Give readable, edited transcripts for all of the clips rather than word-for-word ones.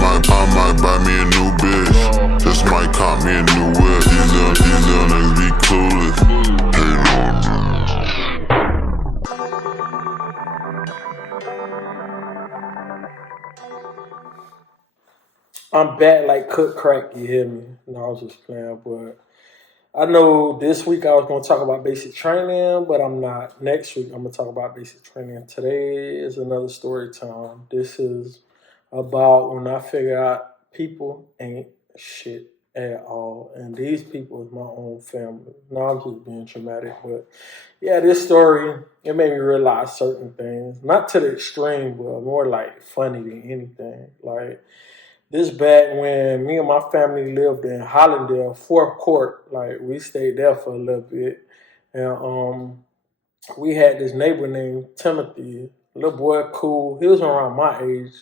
might buy me a new bitch. Just might cop me a new whip. These little niggas be clueless. Hating on me. I'm back like cook crack, you hear me? No, I was just playing, but I know this week I was going to talk about basic training, but I'm not. Next week I'm going to talk about basic training. Today is another story time. This is about when I figure out people ain't shit at all. And these people is my own family. Now I'm just being dramatic, but yeah, this story, it made me realize certain things. Not to the extreme, but more like funny than anything. Like, this back when me and my family lived in Hollandale, Fourth Court. Like, we stayed there for a little bit. And we had this neighbor named Timothy. Little boy, cool. He was around my age.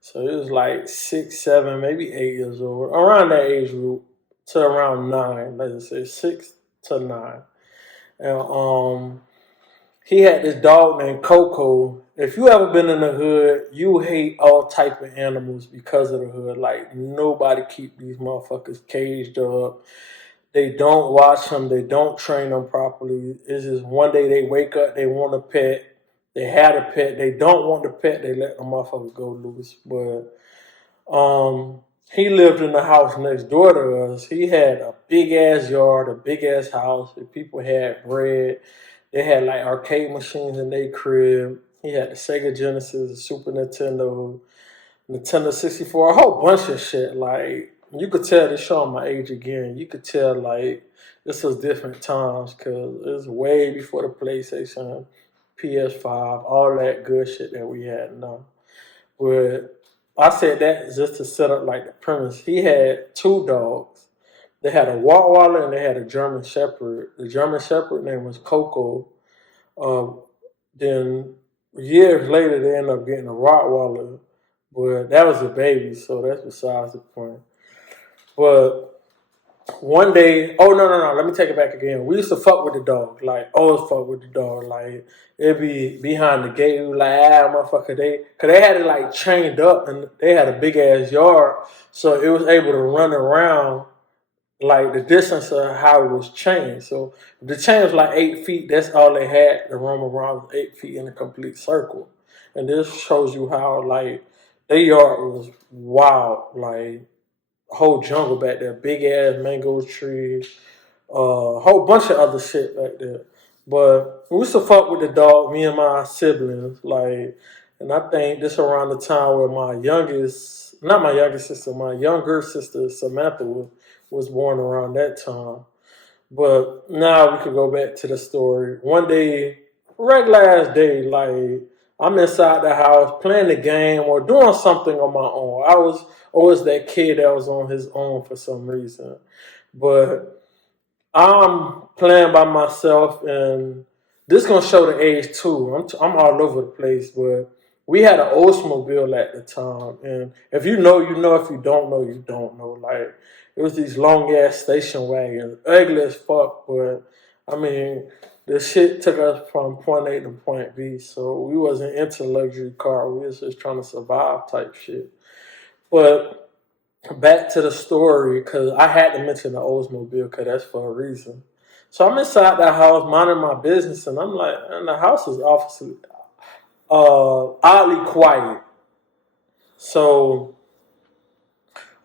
So he was like 6, 7, maybe 8 years old. Around that age group to around 9. Let's say 6 to 9. And he had this dog named Coco. If you ever been in the hood, you hate all type of animals because of the hood. Like, nobody keep these motherfuckers caged up. They don't watch them. They don't train them properly. It's just one day they wake up, they want a pet. They had a pet. They don't want the pet. They let the motherfucker go loose. But he lived in the house next door to us. He had a big ass yard, a big ass house. The people had bread. They had like arcade machines in their crib. He had the Sega Genesis, the Super Nintendo, Nintendo 64, a whole bunch of shit. Like, you could tell this showing my age again. You could tell like this was different times because it was way before the PlayStation, PS5, all that good shit that we had now. But I said that just to set up like the premise. He had 2 dogs. They had a Rottweiler and they had a German Shepherd. The German Shepherd name was Coco. Then years later, they ended up getting a Rottweiler, but that was a baby, so that's besides the point. But one day, oh no, let me take it back again. We used to fuck with the dog, like always fuck with the dog. Like, it'd be behind the gate, we were like, motherfucker, cause they had it like chained up and they had a big ass yard, so it was able to run around like the distance of how it was chained. So if the chain was like 8 feet, that's all they had to roam around was 8 feet in a complete circle. And this shows you how like their yard was wild, like whole jungle back there, big ass mango trees, a whole bunch of other shit back there. But we used to fuck with the dog, me and my siblings, like, and I think this around the time where not my youngest sister, my younger sister Samantha was born around that time. But now we could go back to the story. One day, regular ass day, like I'm inside the house playing the game or doing something on my own. I was always that kid that was on his own for some reason. But I'm playing by myself, and this gonna show the age too. I'm all over the place, but we had an Oldsmobile at the time, and if you know, you know. If you don't know, you don't know. Like, it was these long ass station wagons, ugly as fuck, but I mean, the shit took us from point A to point B, so we wasn't into luxury car. We was just trying to survive type shit. But back to the story, because I had to mention the Oldsmobile, because that's for a reason. So I'm inside that house minding my business, and I'm like, and the house is obviously oddly quiet. So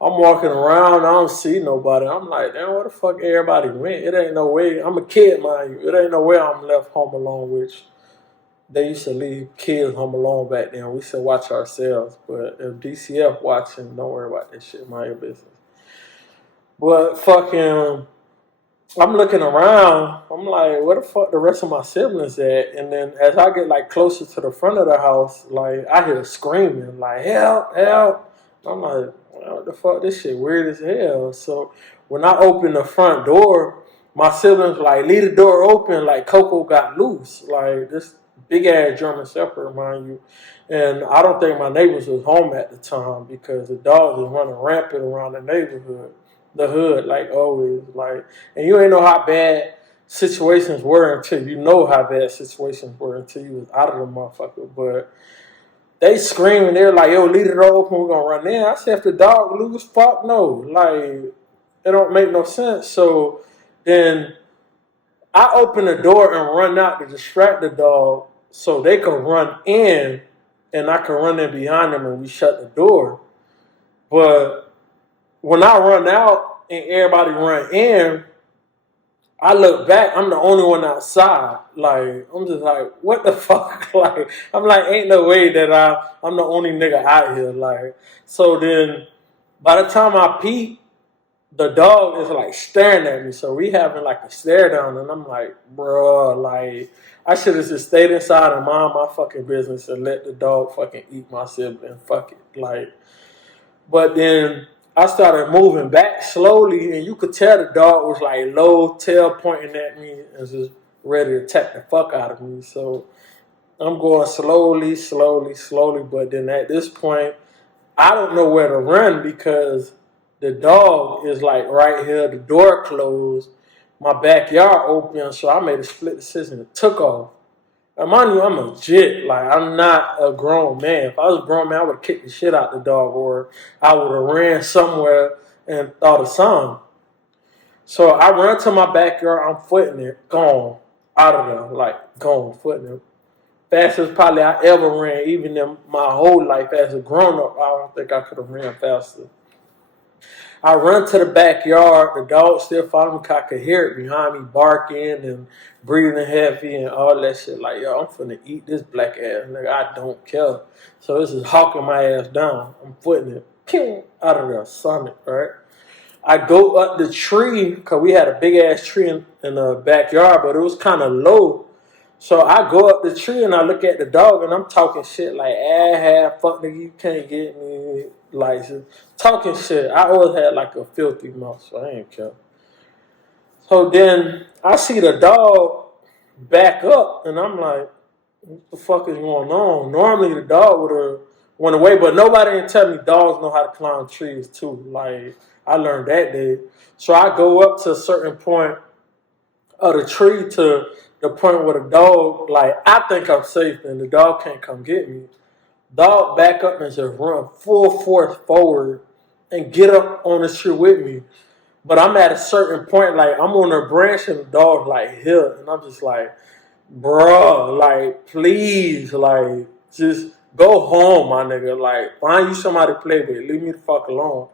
I'm walking around, I don't see nobody. I'm like, damn, where the fuck everybody went? It ain't no way. I'm a kid, mind you. It ain't no way I'm left home alone, which they used to leave kids home alone back then. We used to watch ourselves. But if DCF watching, don't worry about that shit. Mind your business. But fucking, I'm looking around. I'm like, where the fuck the rest of my siblings at? And then as I get like closer to the front of the house, like I hear screaming, like, help, help. I'm like, what the fuck? This shit weird as hell. So when I open the front door, my siblings like, leave the door open. Like, Coco got loose. Like, this big ass German Shepherd, mind you. And I don't think my neighbors was home at the time because the dogs was running rampant around the neighborhood, the hood, like always. Like, and you ain't know how bad situations were until you know how bad situations were until you was out of the motherfucker. But they screaming. They're like, yo, leave the door open. We're going to run in. I said, if the dog lose, fuck no. Like, it don't make no sense. So then I open the door and run out to distract the dog so they can run in and I can run in behind them and we shut the door. But when I run out and everybody run in, I look back, I'm the only one outside. Like, I'm just like, what the fuck? Like, I'm like, ain't no way that I'm the only nigga out here. Like, so then by the time I peep, the dog is like staring at me. So we having like a stare down and I'm like, bruh, like, I should have just stayed inside and mind my fucking business and let the dog fucking eat my sibling. Fuck it. Like, but then I started moving back slowly, and you could tell the dog was like low, tail pointing at me, and just ready to attack the fuck out of me. So I'm going slowly, slowly, slowly. But then at this point, I don't know where to run because the dog is like right here, the door closed, my backyard open, so I made a split decision and took off. And mind you, I'm a jit. Like, I'm not a grown man. If I was a grown man, I would have kicked the shit out the dog or I would have ran somewhere and thought of something. So I run to my backyard. I'm footing it. Gone. Out of there. Like, gone. Footing it. Fastest probably I ever ran, even in my whole life as a grown-up. I don't think I could have ran faster. I run to the backyard. The dog still following me. I could hear it behind me barking and breathing heavy and all that shit. Like, yo, I'm finna eat this black ass nigga. I don't care. So this is hawking my ass down. I'm footing it. Pew, out of there. Sonic, right? I go up the tree because we had a big ass tree in the backyard, but it was kind of low. So I go up the tree and I look at the dog and I'm talking shit like, fuck nigga, you can't get me. Like, talking shit. I always had like a filthy mouth, so I ain't care. So then I see the dog back up and I'm like, what the fuck is going on? Normally the dog would have went away, but nobody didn't tell me dogs know how to climb trees too. Like, I learned that day. So I go up to a certain point of the tree to the point where the dog, like, I think I'm safe and the dog can't come get me. Dog back up and just run full force forward and get up on the tree with me. But I'm at a certain point, like, I'm on a branch and the dog, like, here. And I'm just like, bruh, like, please, like, just go home, my nigga. Like, find you somebody to play with. Leave me the fuck alone.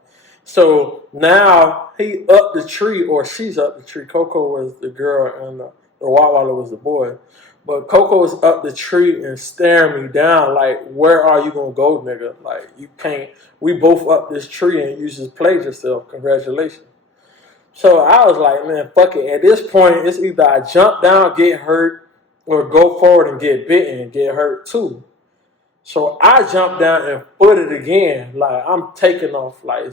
So now he up the tree, or she's up the tree. Coco was the girl and the Wawa was the boy. But Coco was up the tree and staring me down like, where are you going to go, nigga? Like, you can't. We both up this tree and you just played yourself. Congratulations. So I was like, man, fuck it. At this point, it's either I jump down, get hurt, or go forward and get bitten and get hurt too. So I jumped down and foot it again. Like, I'm taking off, like,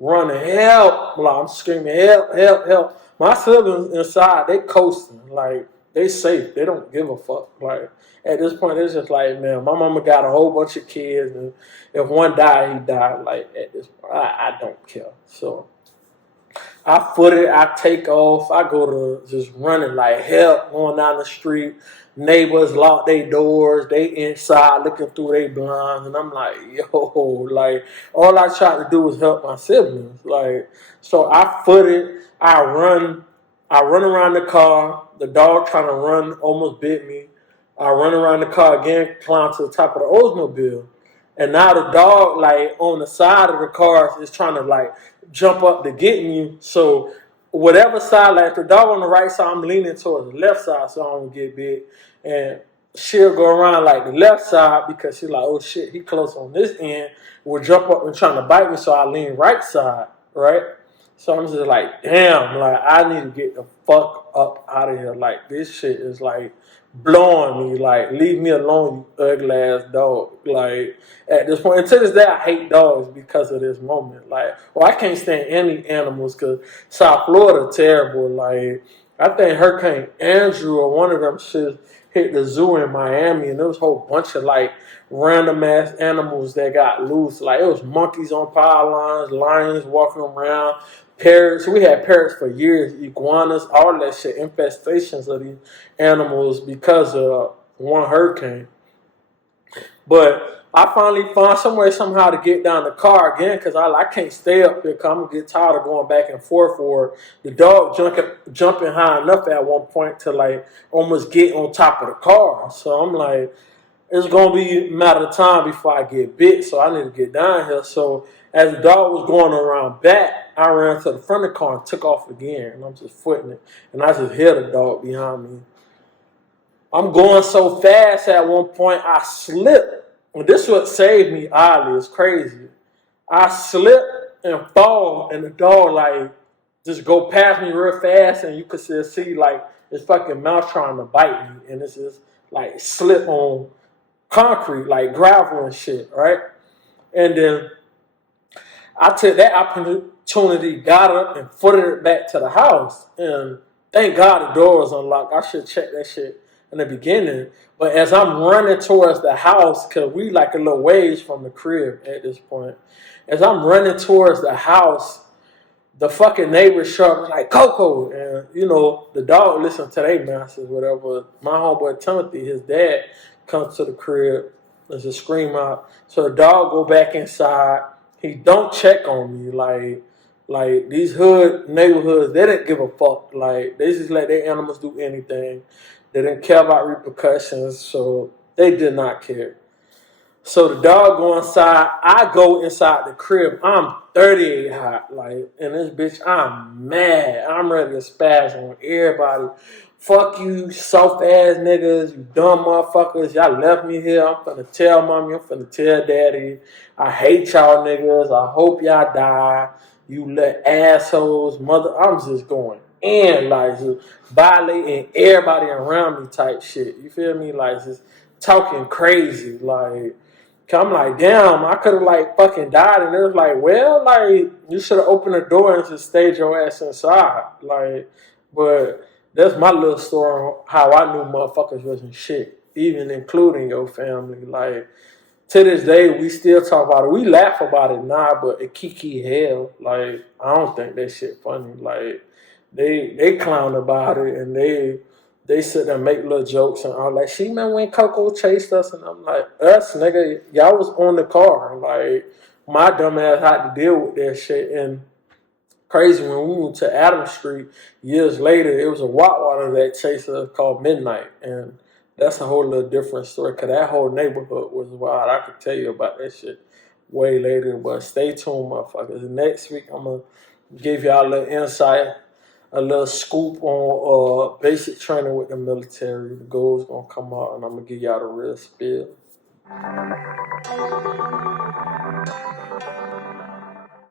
running, help. Like, I'm screaming, help, help, help. My siblings inside, they coasting. Like, they safe. They don't give a fuck. Like, at this point, it's just like, man, my mama got a whole bunch of kids, and if one died, he died. Like, at this point, I don't care. So I foot it, I take off, I go to just running like help, going down the street. Neighbors lock their doors, they inside looking through their blinds, and I'm like, yo, like, all I tried to do was help my siblings. Like, so I foot it, I run around the car, the dog trying to run almost bit me. I run around the car again, climb to the top of the Oldsmobile. And now the dog, like, on the side of the car is trying to, like, jump up to get me. So whatever side, like, if the dog on the right side, I'm leaning towards the left side so I don't get bit. And she'll go around, like, the left side because she's like, oh, shit, he close on this end. Will jump up and trying to bite me, so I lean right side, right? So I'm just like, damn, like, I need to get the fuck up out of here. Like, this shit is, like, blowing me. Like, leave me alone, you ugly ass dog. Like, at this point, and to this day, I hate dogs because of this moment. Like, well, I can't stand any animals because South Florida terrible. Like, I think Hurricane Andrew or one of them shit hit the zoo in Miami, and there was a whole bunch of, like, random ass animals that got loose. Like, it was monkeys on power lines, lions walking around, parrots. We had parrots for years, iguanas, all that shit, infestations of these animals because of one hurricane. But I finally found somewhere somehow to get down the car again because I can't stay up here because I'm going to get tired of going back and forth for the dog jumping high enough at one point to like almost get on top of the car. So I'm like, it's going to be a matter of time before I get bit, so I need to get down here. So as the dog was going around back, I ran to the front of the car and took off again, and I'm just footing it. And I just hear the dog behind me. I'm going so fast at one point, I slipped. And this is what saved me, oddly. It's crazy. I slip and fall, and the dog, like, just go past me real fast, and you could still see, like, his fucking mouth trying to bite me. And it's just, like, slip on concrete, like gravel and shit, right? And then I took that opportunity, got up and footed it back to the house. And thank God the door was unlocked. I should check that shit in the beginning. But as I'm running towards the house, because we like a little ways from the crib at this point, as I'm running towards the house, the fucking neighbor showed up like, Coco. And, you know, the dog listened to their masters, whatever. My homeboy Timothy, his dad, comes to the crib. There's a scream out. So the dog go back inside. He don't check on me. Like these hood neighborhoods, they didn't give a fuck. Like, they just let their animals do anything. They didn't care about repercussions, so they did not care. So the dog go inside. I go inside the crib. I'm 38 hot, like, and this bitch, I'm mad. I'm ready to spaz on everybody. Fuck you, soft ass niggas, you dumb motherfuckers. Y'all left me here. I'm finna tell mommy. I'm finna tell daddy. I hate y'all niggas. I hope y'all die. You little assholes, mother. I'm just going in, like, just violating everybody around me type shit. You feel me? Like, just talking crazy, like. I'm like, damn, I could have like fucking died. And it was like, well, like, you should have opened the door and just stayed your ass inside. Like, but that's my little story on how I knew motherfuckers wasn't shit, even including your family. Like, to this day, we still talk about it. We laugh about it now, but it kiki hell. Like, I don't think that shit funny. Like, they clown about it and they sit there and make little jokes and all like, she remember when Coco chased us? And I'm like, us, nigga, y'all was on the car. Like, my dumb ass had to deal with that shit. And crazy, when we moved to Adams Street years later, it was a Water that chased us called Midnight. And that's a whole little different story because that whole neighborhood was wild. I could tell you about that shit way later. But stay tuned, motherfuckers. Next week, I'm going to give y'all a little insight, a little scoop on basic training with the military. The goal's gonna come out, and I'm gonna give y'all the real spill.